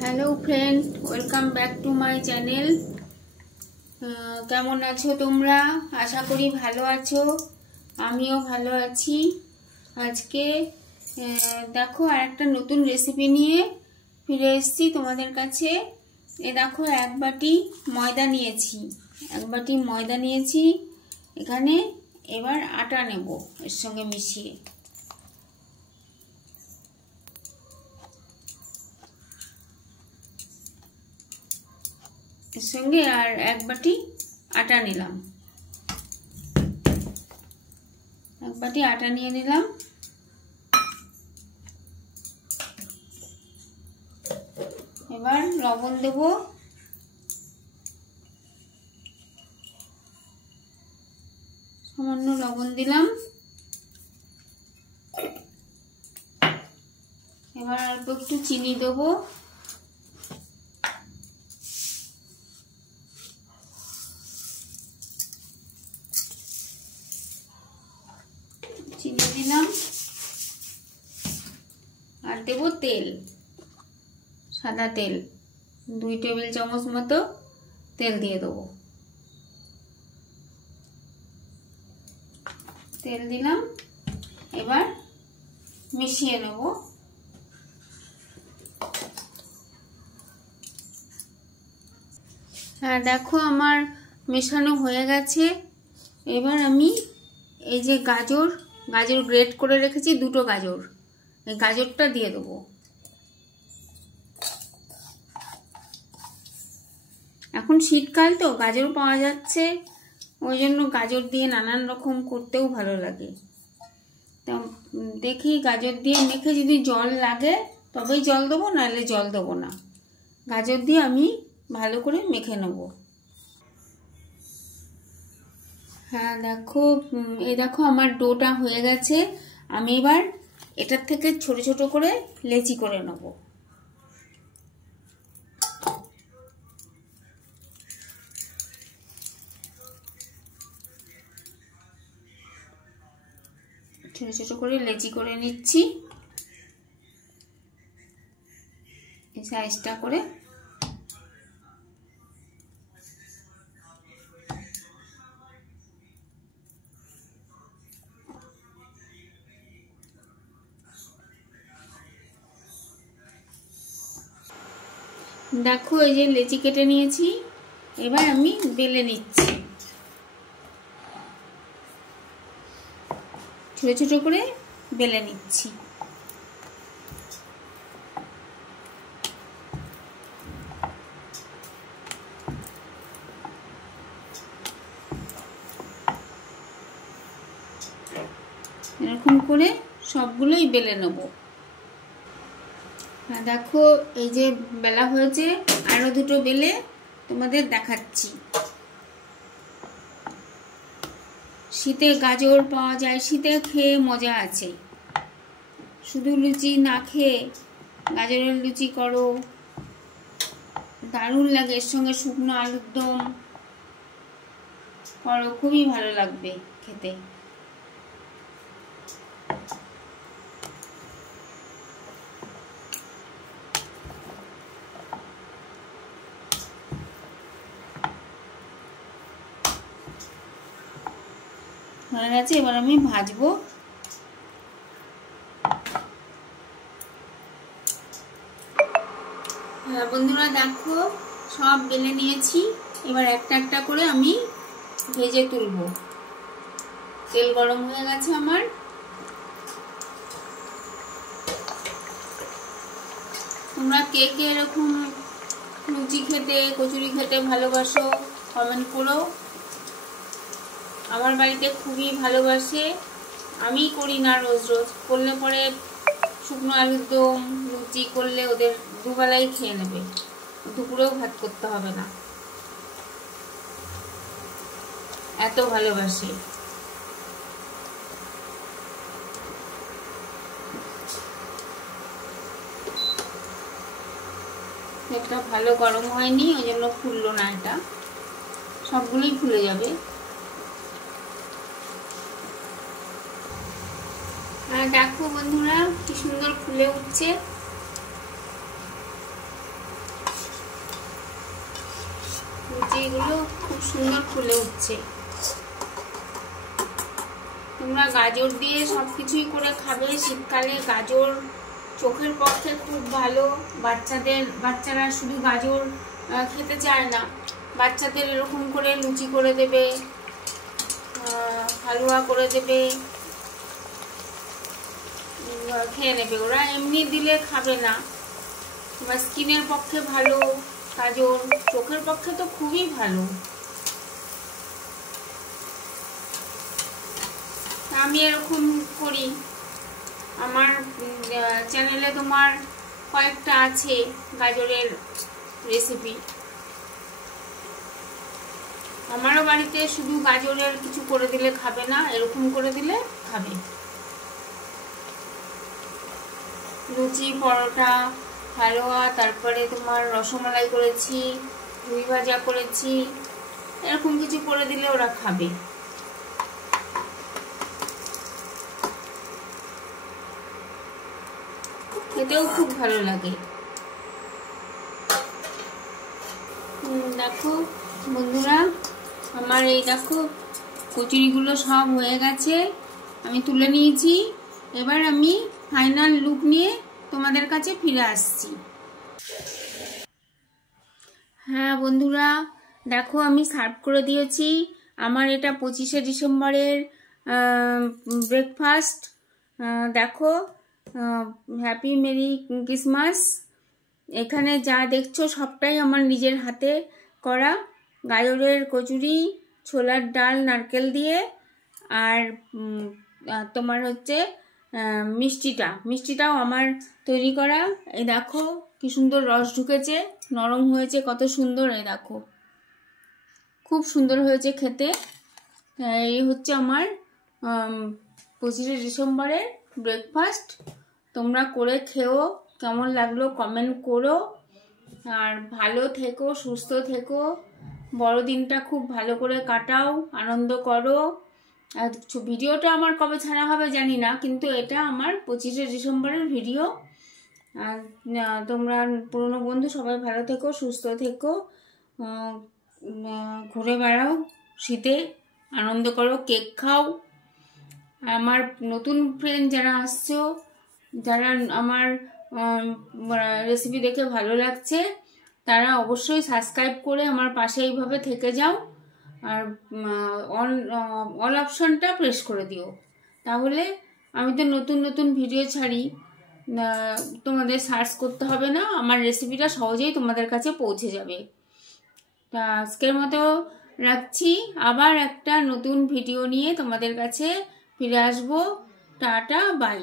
Hello friend, welcome back to my channel. কেমন আছো তোমরা? আশা করি ভালো আছো, আমিও ভালো আছি। আজকে দেখো আর একটা নতুন রেসিপি নিয়ে ফিরে এসেছি তোমাদের কাছে। দেখো এক বাটি ময়দা নিয়েছি এখানে। এবার আটা নেব এর সঙ্গে মিশিয়ে। এর সঙ্গে আর এক বাটি আটা নিলাম, এক বাটি আটা নিয়ে নিলাম। এবার লবণ দেব, সামান্য লবণ দিলাম। এবার অল্প একটু চিনি দেবো, চিনি দিলাম। আর দেবো তেল, সাদা তেল 2 টেবিল চামচ মতো তেল দিয়ে দেবো। তেল দিলাম, এবার মিশিয়ে নেব। হ্যাঁ দেখো আমার মেশানো হয়ে গেছে। এবার আমি এই যে গাজর গ্রেট করে রেখেছি, 2টো গাজর, এই গাজরটা দিয়ে দেবো। এখন শীতকাল তো গাজর পাওয়া যাচ্ছে, ওই জন্য গাজর দিয়ে নানান রকম করতেও ভালো লাগে। তো দেখি গাজর দিয়ে মেখে যদি জল লাগে তবেই জল দেবো, নাহলে জল দেবো না। গাজর দিয়ে আমি ভালো করে মেখে নেব। হ্যাঁ দেখো, এই দেখো আমার ডোটা হয়ে গেছে। আমি এবার এটার থেকে ছোট ছোট করে লেচি করে নেব। ছোট ছোট করে লেচি করে নিচ্ছি এই সাইজটা করে। দেখো এই যে লেচি কেটে নিয়েছি, এবার আমি বেলে নিচ্ছি ছোট ছোট করে বেলে নিচ্ছি। এরকম করে সবগুলোই বেলে নেব। দেখো এই যে বেলা হয়েছে, আরো 2টো বেলে তোমাদের দেখাচ্ছি। শীতে গাজর পাওয়া যায়, শীতে খেয়ে মজা আছে। শুধু লুচি না খেয়ে গাজরের লুচি করো, দারুণ লাগে। এর সঙ্গে শুকনো আলুর দম করো, খুবই ভালো লাগবে খেতে। হয়ে গেছে, এবার আমি ভাজবো। বন্ধুরা দেখো সব বেলে নিয়েছি, এবার একটা একটা করে আমি ভেজে তুলবো। তেল গরম হয়ে গেছে আমার। তোমরা কে কে এরকম লুচি খেতে, কচুরি খেতে ভালোবাসো কমেন্ট করো। আমার বাড়িতে খুবই ভালোবাসে, আমি করি না রোজ রোজ, করলে পরে শুকনো আলুর দম লুচি করলে ওদের দুবেলাই খেয়ে নেবে, দুপুরেও ভাত করতে হবে না, এত ভালোবাসে। এটা ভালো গরম হয়নি, ওই জন্য ফুললো না, এটা সবগুলোই ফুলে যাবে। দেখো বন্ধুরা কি সুন্দর ফুলে উঠছে। লুচিগুলো খুব সুন্দর ফুলে উঠছে। তোমরা গাজর দিয়ে সবকিছুই করে খাবে। শীতকালে গাজর চোখের পক্ষে খুব ভালো। বাচ্চারা শুধু গাজর খেতে চায় না, বাচ্চাদের এরকম করে লুচি করে দেবে, হালুয়া করে দেবে, খেয়ে নেবে। ওরা এমনি দিলে খাবে না। বা স্কিনের পক্ষে ভালো গাজর, চোখের পক্ষে তো খুবই ভালো। আমি এরকম করি। আমার চ্যানেলে তোমার কয়েকটা আছে গাজরের রেসিপি। আমারও বাড়িতে শুধু গাজরের কিছু করে দিলে খাবে না, এরকম করে দিলে খাবে। লুচি, পরোটা, হালুয়া, তারপরে তোমার রসমালাই করেছি, দই ভাজা করেছি, এরকম কিছু করে দিলে ওরা খাবে। খেতেও খুব ভালো লাগে। দেখো বন্ধুরা, আমার এই দেখো কচুরিগুলো সব হয়ে গেছে, আমি তুলে নিয়েছি। এবার আমি ফাইনাল লুক নিয়ে তোমাদের কাছে ফিরে আসছি। হ্যাঁ বন্ধুরা, দেখো আমি সার্ভ করে দিয়েছি। আমার এটা 25শে ডিসেম্বরের ব্রেকফাস্ট। দেখো, হ্যাপি মেরি ক্রিসমাস। এখানে যা দেখছো সবটাই আমার নিজের হাতে করা। গাজরের কচুরি, ছোলার ডাল নারকেল দিয়ে, আর তোমার হচ্ছে মিষ্টিটাও আমার তৈরি করা। এই দেখো কি সুন্দর রস ঢুকেছে, নরম হয়েছে, কত সুন্দর। এই দেখো খুব সুন্দর হয়েছে খেতে। এই হচ্ছে আমার 25শে ডিসেম্বরের ব্রেকফাস্ট। তোমরা করে খেও, কেমন লাগলো কমেন্ট করো। আর ভালো থেকো, সুস্থ থেকো, বড়দিনটা খুব ভালো করে কাটাও, আনন্দ করো। আর ভিডিওটা আমার কবে ছাড়া হবে জানি না, কিন্তু এটা আমার 25শে ডিসেম্বরের ভিডিও। আর তোমরা পুরনো বন্ধু সবাই ভালো থেকো, সুস্থ থেকো, ঘুরে বেড়াও, শীতে আনন্দ করো, কেক খাও। আমার নতুন ফ্রেন্ড যারা আসছো, যারা আমার রেসিপি দেখে ভালো লাগছে, তারা অবশ্যই সাবস্ক্রাইব করে আমার পাশে এইভাবে থেকে যাও। আর অল অপশনটা প্রেস করে দিও, তাহলে আমি তো নতুন নতুন ভিডিও ছাড়ি, তোমাদের সার্চ করতে হবে না, আমার রেসিপিটা সহজেই তোমাদের কাছে পৌঁছে যাবে। তা আজকের মতো রাখছি, আবার একটা নতুন ভিডিও নিয়ে তোমাদের কাছে ফিরে আসবো। টাটা, বাই।